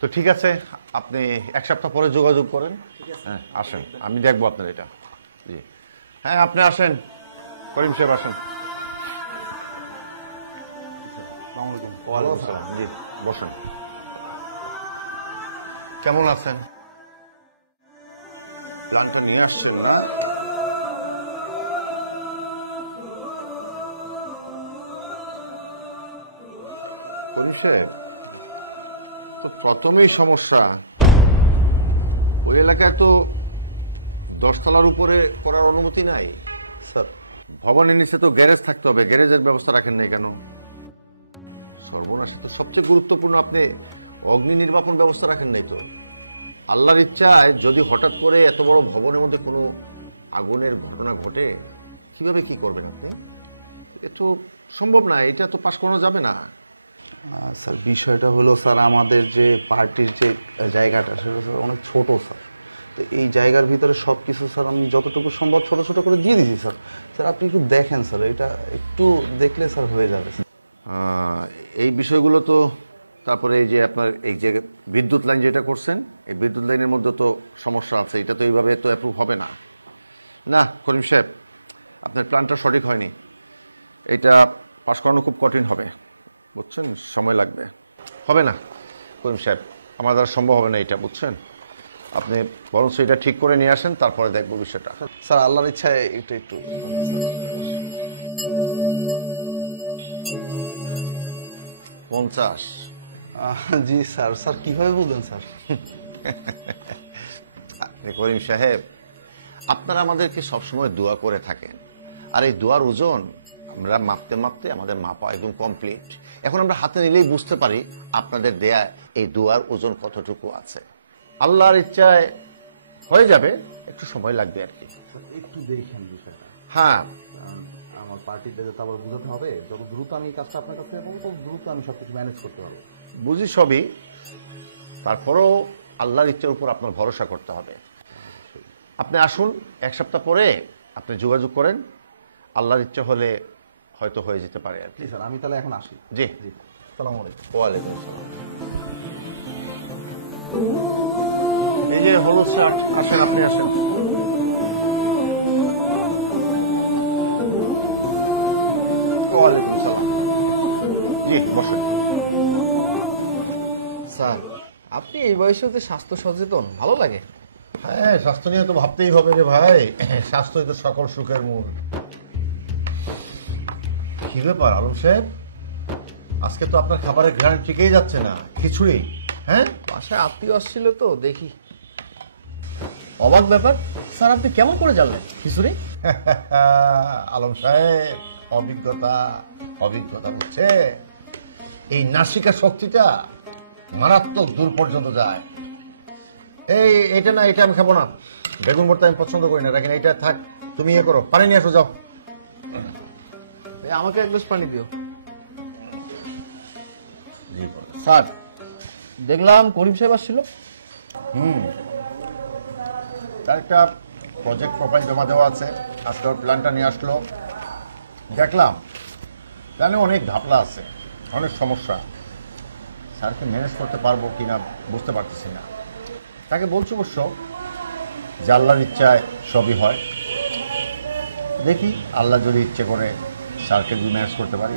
তো ঠিক আছে, আপনি এক সপ্তাহ পরে যোগাযোগ করেন। হ্যাঁ আসেন, আমি দেখবো আপনার এটা। জি হ্যাঁ, আপনি আসেন, করিম সাহেব আসেন। ওয়ালাইকুম আসসালাম। জি বসেন। কেমন আছেন? প্ল্যানটা নিয়ে আসছেন না? করিম সাহেব, তো প্রথমেই সমস্যা, ওই এলাকায় তো 10 তলার উপরে করার অনুমতি নাই। স্যার ভবনের নিচে তো গ্যারেজ থাকতে হবে, গ্যারেজের ব্যবস্থা রাখেন নাই কেন? সর্বনাশে তো সবচেয়ে গুরুত্বপূর্ণ, আপনি অগ্নি নির্বাপন ব্যবস্থা রাখেন নাই তো। আল্লাহর ইচ্ছায় যদি হঠাৎ করে এত বড় ভবনের মধ্যে কোনো আগুনের ঘটনা ঘটে, কিভাবে কি করবেন আপনি? এ তো সম্ভব না, এটা তো পাশ করানো যাবে না। স্যার বিষয়টা হলো স্যার, আমাদের যে পার্টির যে জায়গাটা সেটা স্যার অনেক ছোট স্যার। তো এই জায়গার ভিতরে সব কিছু স্যার আমি যতটুকু সম্ভব ছোট ছোট করে দিয়ে দিয়েছি স্যার। স্যার আপনি একটু দেখেন স্যার, এটা একটু দেখলে স্যার হয়ে যাবে। এই বিষয়গুলো তো, তারপরে এই যে আপনার এই যে বিদ্যুৎ লাইন যেটা করছেন, এই বিদ্যুৎ লাইনের মধ্যে তো সমস্যা আছে, এটা তো এইভাবে তো অ্যাপ্রুভ হবে না। না করিম সাহেব, আপনার প্ল্যানটা সঠিক হয়নি, এটা পাশ করানো খুব কঠিন হবে, বুঝছেন, সময় লাগবে। হবে না করিম সাহেব, আমার দ্বারা সম্ভব হবে না এটা, বুঝছেন। আপনি বরঞ্চ এটা ঠিক করে নিয়ে আসেন, তারপরে দেখবো বিষয়টা। স্যার আল্লাহর ইচ্ছায় একটু একটু 50? জি স্যার। স্যার কীভাবে বললেন স্যার? করিম সাহেব, আপনারা আমাদেরকে সবসময় দোয়া করে থাকেন, আর এই দোয়ার ওজন আমরা মাপতে মাপতে আমাদের মাপা একদম কমপ্লিট। এখন আমরা হাতে নিলেই বুঝতে পারি আপনাদের দেয়া এই দোয়ার ওজন কতটুকু আছে। আল্লাহর ইচ্ছায় হয়ে যাবে, একটু সময় লাগবে আর কি। একটু দেখেন বিষয়টা। হ্যাঁ, আমার পার্টিতে তো আবার বুঝাতে হবে, যত দ্রুত আমি এই কাজটা আপনার কাছে যাবো তত দ্রুত আমি সব কিছু ম্যানেজ করতে পারবো। বুঝি সবই, তারপরেও আল্লাহর ইচ্ছার উপর আপনার ভরসা করতে হবে। আপনি আসুন, এক সপ্তাহ পরে আপনি যোগাযোগ করেন, আল্লাহর ইচ্ছা হলে হয়তো হয়ে যেতে পারে আর কি। স্যার আমি তাহলে এখন আসি। জি জি, আসসালামু আলাইকুম। ওয়ালাইকুম আসসালাম। এই যে হলুদ শার্ট, আসেন আপনি আসেন। ওয়ালাইকুম সালাম। জি বসেন। স্যার আপনি এই বয়সেও যে স্বাস্থ্য সচেতন, ভালো লাগে। হ্যাঁ, স্বাস্থ্য নিয়ে তো ভাবতেই হবে রে ভাই, স্বাস্থ্যই তো সকল সুখের মূল। কি ব্যাপার আলম সাহেব, আজকে তো আপনার খাবারের ঘ্রাণ টিকেই যাচ্ছে না, খিচুড়ি? হ্যাঁ, বাসায় আত্মীয় আসছিল তো দেখি। অবাক ব্যাপার, স্যার আপনি কেমন করে জানলেন খিচুড়ি? আলম সাহেব, অভিজ্ঞতা অভিজ্ঞতা বুঝছে, এই নাসিকা শক্তিটা মারাত্মক দূর পর্যন্ত যায়। এই এটা না, এটা আমি খাবো না, বেগুন ভর্তা আমি পছন্দ করি না, দেখেন এইটা থাক, তুমি ইয়ে করো, পানি নিয়ে আসো যাও। আমাকে এক গ্লাস পানি দিও। জি বলো। স্যার দেখলাম করিম সাহেব আসছিল। তার একটা প্রজেক্ট প্রোফাইল জমা দেওয়া আছে, আজকে ওর প্ল্যানটা নিয়ে আসলো, দেখলাম প্ল্যানে অনেক ঘাপলা আছে, অনেক সমস্যা, স্যারকে ম্যানেজ করতে পারবো কিনা বুঝতে পারতেছি না। তাকে বলছি অবশ্য যে আল্লাহর ইচ্ছায় সবই হয়, দেখি আল্লাহ যদি ইচ্ছে করে স্যারকে যদি ম্যানেজ করতে পারি।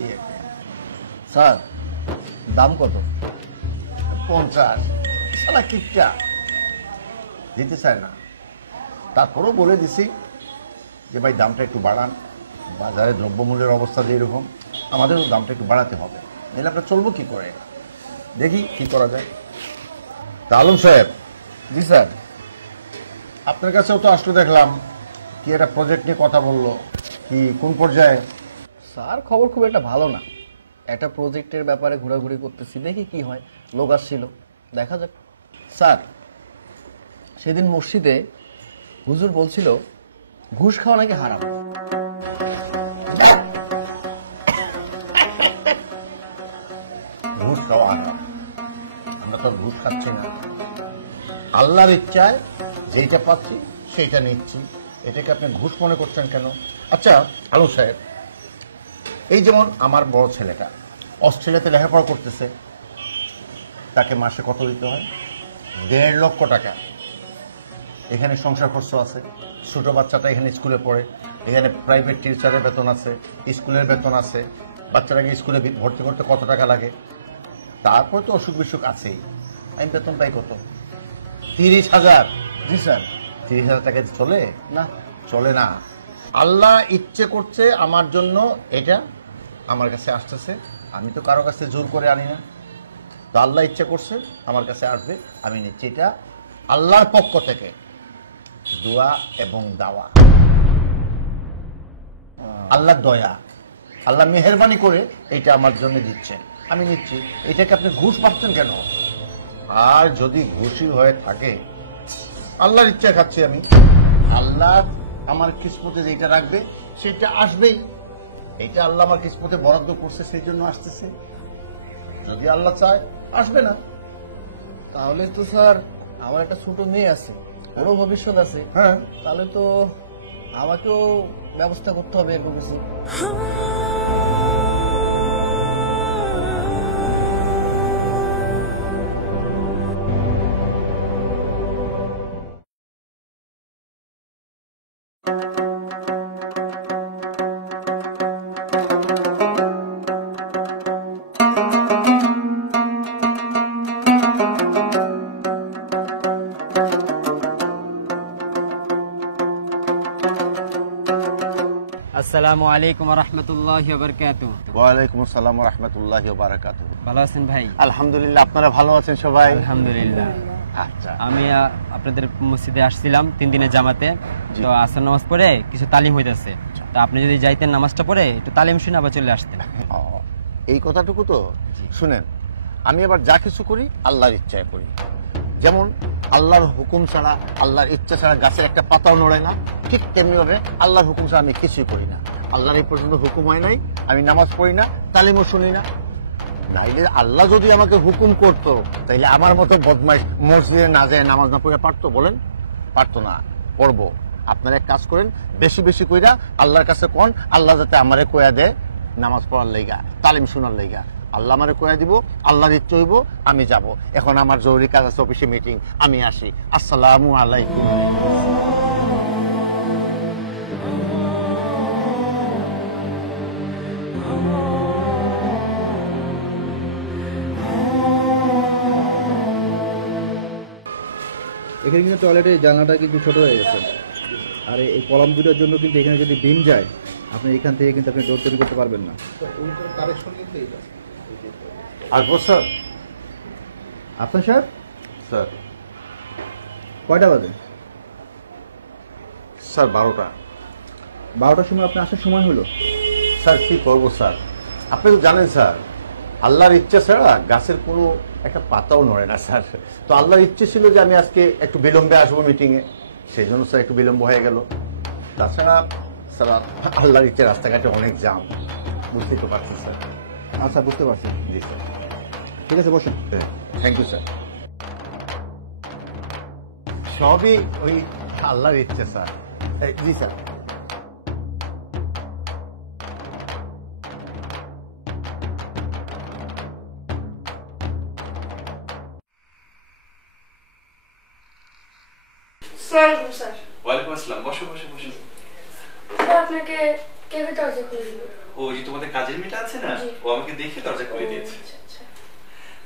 স্যার দাম কত? 50? সালা কিকটা দিতে চায় না, তারপরেও বলে দিছি যে ভাই দামটা একটু বাড়ান, বাজারে দ্রব্যমূল্যের অবস্থা যেরকম আমাদেরও দামটা একটু বাড়াতে হবে, নাহলে আমরা চলবো কি করে। দেখি কি করা যায়। তা আলম সাহেব। জি স্যার। আপনার কাছেও তো আসলে দেখলাম কি একটা প্রজেক্ট নিয়ে কথা বললো, কি কোন পর্যায়ে? স্যার খবর খুব একটা ভালো না, একটা প্রজেক্টের ব্যাপারে ঘোরাঘুরি করতেছি, দেখি কি হয়। লোক আসছিল, দেখা যাক। স্যার সেদিন মসজিদে হুজুর বলছিল ঘুষ খাওয়া নাকি হারাম। ঘুষ খাওয়া হারাম? আমরা তো ঘুষ খাচ্ছি না, আল্লাহর ইচ্ছায় যেইটা পাচ্ছি সেইটা নিচ্ছি, এটাকে আপনি ঘুষ মনে করছেন কেন? আচ্ছা আলম সাহেব, এই যেমন আমার বড় ছেলেটা অস্ট্রেলিয়াতে লেখাপড়া করতেছে, তাকে মাসে কত দিতে হয়? 1.5 লক্ষ টাকা। এখানে সংসার খরচ আছে, ছোটো বাচ্চাটা এখানে স্কুলে পড়ে, এখানে প্রাইভেট টিচারের বেতন আছে, স্কুলের বেতন আছে, বাচ্চাটাকে স্কুলে ভর্তি করতে কত টাকা লাগে, তারপর তো অসুখ বিসুখ আছেই। আমি বেতন পাই কত? 30,000। জি স্যার। 30,000 টাকা চলে? না। চলে না। আল্লাহ ইচ্ছে করছে আমার জন্য এটা আমার কাছে আসতেছে, আমি তো কারো কাছে জোর করে আনি না। তো আল্লাহ ইচ্ছে করছে আমার কাছে আসবে, আমি নিচ্ছি। এটা আল্লাহর পক্ষ থেকে দোয়া এবং দাওয়া, আল্লাহর দয়া, আল্লাহ মেহেরবানি করে এটা আমার জন্য দিচ্ছেন, আমি নিচ্ছি। এটাকে আপনি ঘুষ পাচ্ছেন কেন? আর যদি ঘুষই হয়ে থাকে, আল্লাহর ইচ্ছা খাচ্ছি আমি, আল্লাহ আমার কিসমতে যেটা রাখবে সেটা আসবেই। এটা আল্লাহ আমার কিসমতে বরাদ্দ করছে, সেই জন্য আসতেছে। যদি আল্লাহ চায় আসবে না। তাহলে তো স্যার আমার একটা ছোট মেয়ে আছে, ওরও ভবিষ্যৎ আছে। হ্যাঁ, তাহলে তো আমাকেও ব্যবস্থা করতে হবে এরকম কিছু। আসসালামু আলাইকুম রহমতুল্লাহি ওয়া বারাকাতুহু। ওয়ালাইকুম আসসালাম ওয়া রাহমাতুল্লাহি ওয়া বারাকাতুহু। ভালো আছেন ভাই? আলহামদুলিল্লাহ, আপনারা ভালো আছেন সবাই? আলহামদুলিল্লাহ। আচ্ছা, আমি আপনাদের মসজিদে আসছিলাম 3 দিনের জামাতে। তো আসর নামাজ পড়ে কিছু তালিম হইতেছে, তো আপনি যদি যাইতেন নামাজটা পড়ে একটু তালিম শুনে আবার চলে আসতেন। ও, এই কথাটুকু তো শুনেন। আমি আবার যা কিছু করি আল্লাহর ইচ্ছায় করি। যেমন আল্লাহর হুকুম ছাড়া, আল্লাহর ইচ্ছা ছাড়া গাছের একটা পাতাও নড়ে না, ঠিক তেমনি ভাবে আল্লাহর হুকুম ছাড়া আমি কিছুই করি না। আল্লাহর এই পর্যন্ত হুকুম হয় নাই, আমি নামাজ পড়ি না, তালিমও শুনি না। নাইলে আল্লাহ যদি আমাকে হুকুম করতো, তাইলে আমার মতো বদমাইশ মসজিদে না যায় নামাজ না পড়ে পারতো? বলেন, পারতো না। পড়বো। আপনারা এক কাজ করেন, বেশি বেশি কইরা আল্লাহর কাছে কোন, আল্লাহ যাতে আমারে কয়া দেয় নামাজ পড়ার লাইগা, তালিম শোনার লাইগা। আল্লাহ আমারে কয়া দিব, আল্লাহর ইচ্ছে হইব, আমি যাব। এখন আমার জরুরি কাজ আছে, অফিসে মিটিং, আমি আসি। আসসালামু আলাইকুম। এখানে কিন্তু টয়লেটের জানলাটা কিন্তু ছোট হয়ে গেছে, আর এই কলাম দুটোর জন্য কিন্তু এখানে যদি বিম যায়, আপনি এখান থেকে কিন্তু আপনি ডোর তৈরি করতে পারবেন না। আসবো স্যার? আপনার সাহেব স্যার, কয়টা বাজে? স্যার 12টা। 12টার সময় আপনি আসার সময় হলো। স্যার কি করবো স্যার, আপনি তো জানেন স্যার, আল্লাহর ইচ্ছা ছাড়া গাছের কোনো একটা পাতাও নড়ে না স্যার। তো আল্লাহর ইচ্ছে ছিল যে আমি আজকে একটু বিলম্বে আসবো মিটিংয়ে, সেই জন্য স্যার একটু বিলম্ব হয়ে গেল। তাছাড়া স্যার আল্লাহর ইচ্ছে, রাস্তাঘাটে অনেক জাম, বুঝতেই তো পারছি স্যার। আচ্ছা, বুঝতে পারছি। জি স্যার, ঠিক আছে, বসুন। Thank you sir. সবই ওই আল্লাহর ইচ্ছে স্যার। জি স্যার। আসসালামু আলাইকুম স্যার। ওয়ালাইকুম আসসালাম। বসো বসো বসো। স্যার আপনাকে কে দরজা খুলে দিল? ও যে তোমাদের কাজের মেয়েটা আছে না, জি। ও আমাকে দেখে দরজা খুলে দিয়েছে। আচ্ছা, আচ্ছা।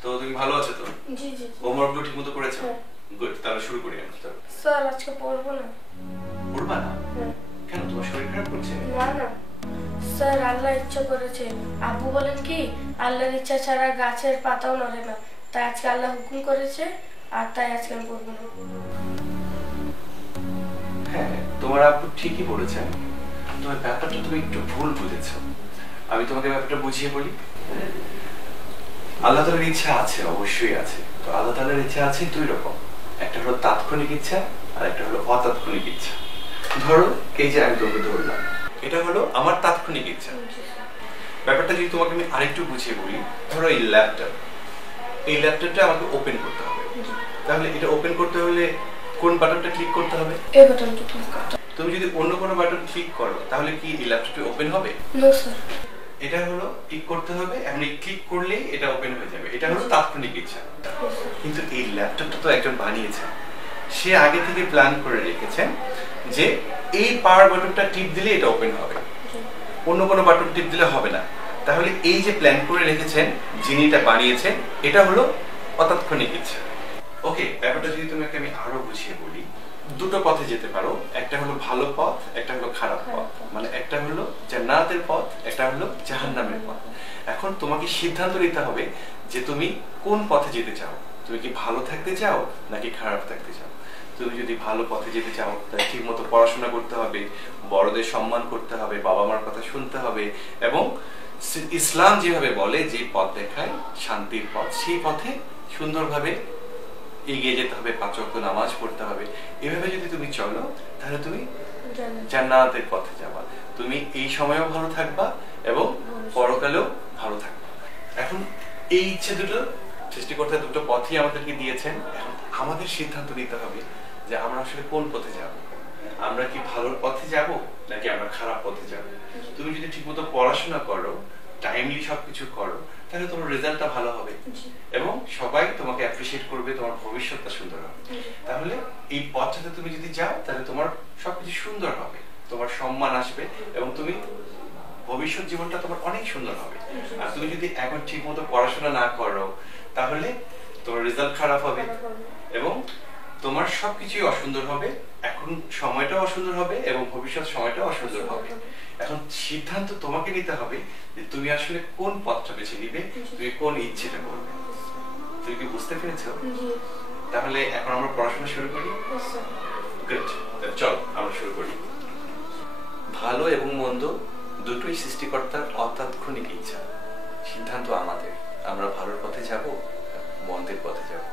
তো তুমি ভালো আছো তো? জি জি জি। হোমওয়ার্কগুলো ঠিক মতো করেছো? হ্যাঁ। গুড, তাহলে শুরু করি আমরা। তো স্যার আজকে পড়বো না। পড়বা না হ্যাঁ। কেন? তোমার শরীর খারাপ করছে? না না স্যার, আল্লাহ ইচ্ছা করেছে। আব্বু বলেন কি, আল্লাহর ইচ্ছা ছাড়া গাছের পাতাও নড়ে না, তাই আজকে আল্লাহ হুকুম করেছে, আর তাই আজকে আমি পড়বো না। হ্যাঁ, তোমার আব্বু ঠিকই বলেছেন। তোমার ব্যাপারটা তুমি একটু ভুল বুঝেছো। আমি তোমাকে ব্যাপারটা বুঝিয়ে বলি। আল্লাহ তাআলার ইচ্ছা আছে, অবশ্যই আছে। তো আল্লাহ তাআলার ইচ্ছা আছে দুই রকম, একটা হলো তাৎক্ষণিক ইচ্ছা আর একটা হলো অতাৎক্ষণিক ইচ্ছা। ধরো এই যে আমি তোমাকে ধরলাম, এটা হলো আমার তাৎক্ষণিক ইচ্ছা। ব্যাপারটা যদি তোমাকে আমি আরেকটু বুঝিয়ে বলি, ধরো এই ল্যাপটপটা আমাকে ওপেন করতে হবে। তাহলে এটা ওপেন করতে হলে কোন বাটনটা ক্লিক করতে হবে? এই বাটনটা ক্লিক করতে। তুমি যদি অন্য কোনো বাটন ক্লিক করো, তাহলে কি এই ল্যাপটপটি ওপেন হবে? No sir. এটা হলো ক্লিক করতে হবে, এমনি ক্লিক করলেই এটা ওপেন হয়ে যাবে। এটা হলো তাৎক্ষণিক ইচ্ছা। কিন্তু এই ল্যাপটপটা তো একজন বানিয়েছে, সে আগে থেকে প্ল্যান করে রেখেছেন যে এই পাওয়ার বাটনটা টিপ দিলে এটা ওপেন হবে, অন্য কোনো বাটন টিপ দিলে হবে না। তাহলে এই যে প্ল্যান করে রেখেছেন, যিনি এটা বানিয়েছেন, এটা হলো অতাৎক্ষণিক ইচ্ছা। ওকে, ব্যাপারটা যদি তোমাকে আমি আরো বুঝিয়ে বলি, দুটো পথে যেতে পারো, একটা হলো ভালো পথ, একটা হলো খারাপ পথ। মানে একটা হলো জান্নাতের পথ, একটা হলো জাহান্নামের পথ। এখন তোমাকে সিদ্ধান্ত নিতে হবে যে তুমি কোন পথে যেতে চাও। তুমি কি ভালো থাকতে চাও নাকি খারাপ থাকতে চাও? তুমি যদি ভালো পথে যেতে চাও তাহলে ঠিক মতো পড়াশোনা করতে হবে, বড়দের সম্মান করতে হবে, বাবা মার কথা শুনতে হবে, এবং ইসলাম যেভাবে বলে, যে পথ দেখায় শান্তির পথ, সেই পথে সুন্দরভাবে এগিয়ে যেতে হবে, 5 ওয়াক্ত নামাজ পড়তে হবে। এভাবে যদি তুমি চলো তাহলে তুমি জান্নাতের পথে যাবা। তুমি এই সময়েও ভালো থাকবা এবং পরকালেও ভালো থাকবা। এখন এই ইচ্ছে দুটো সৃষ্টিকর্তা দুটো পথই আমাদেরকে দিয়েছেন। এখন আমাদের সিদ্ধান্ত নিতে হবে যে আমরা আসলে কোন পথে যাব। আমরা কি ভালোর পথে যাব নাকি আমরা খারাপ পথে যাব? তুমি যদি ঠিকমতো পড়াশোনা করো, টাইমলি সবকিছু করো, তাহলে তোমার রেজাল্টটা ভালো হবে এবং সবাই তোমাকে অ্যাপ্রিশিয়েট করবে, তোমার ভবিষ্যৎটা সুন্দর হবে। তাহলে এই পথটাতে তুমি যদি যাও তাহলে তোমার সবকিছু সুন্দর হবে, তোমার সম্মান আসবে এবং তুমি ভবিষ্যৎ জীবনটা তোমার অনেক সুন্দর হবে। আর তুমি যদি এখন ঠিকমতো পড়াশোনা না করো তাহলে তোমার রেজাল্ট খারাপ হবে এবং তোমার সবকিছুই অসুন্দর হবে। এখন সময়টাও অসুন্দর হবে এবং ভবিষ্যৎ সময়টাও অসুন্দর হবে। এখন সিদ্ধান্ত তোমাকে নিতে হবে যে তুমি আসলে কোন পথটা বেছে নিবে, তুমি কোন ইচ্ছেটা করবে। তুমি কি বুঝতে পেরেছো? তাহলে এখন আমরা পড়াশোনা শুরু করি। গুড, চল আমরা শুরু করি। ভালো এবং মন্দ দুটোই সৃষ্টিকর্তার অতাৎক্ষণিক ইচ্ছা। সিদ্ধান্ত আমাদের, আমরা ভালোর পথে যাব, মন্দের পথে যাব।